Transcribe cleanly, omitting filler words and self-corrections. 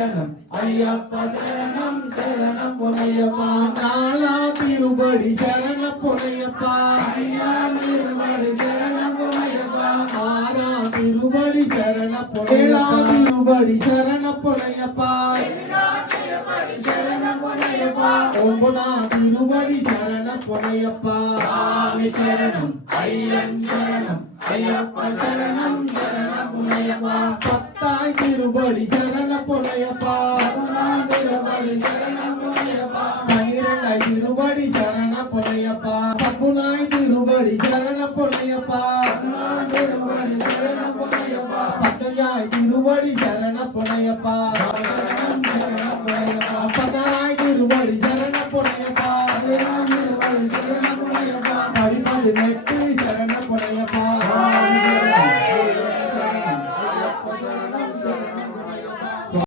ஐயப்பா சரணம் சரணம் பொன்னையப்பா நாளா திருபடி சரண பொன்னையப்பா ஐயா திருபடி சரணம் பொன்னையப்பா ஆறா திருபடி சரண பொன்னையா திருபடி சரண பொன்னையப்பா ஒன்பதாம் திருபடி சரண பொன்னையப்பா சாமி சரணம் ஐயன் சரணம் ஐயப்பா சரணம் சரண பொன்னையப்பா பத்தாய் திருபடி சரண பொன்னையப்பா திருபடி சரண பொன்னையப்பா பன்னிரண்டாய் திருபடி சரண பொன்னையப்பா பக்குனாய் திருபடி சரண பொன்னையப்பா திருபடி சரண பொன்னையப்பா பத்தஞ்சாய் திருபடி சரண பொன்னையப்பா சரணம் சரண பொன்னையப்பா பத்தாய் திருபடி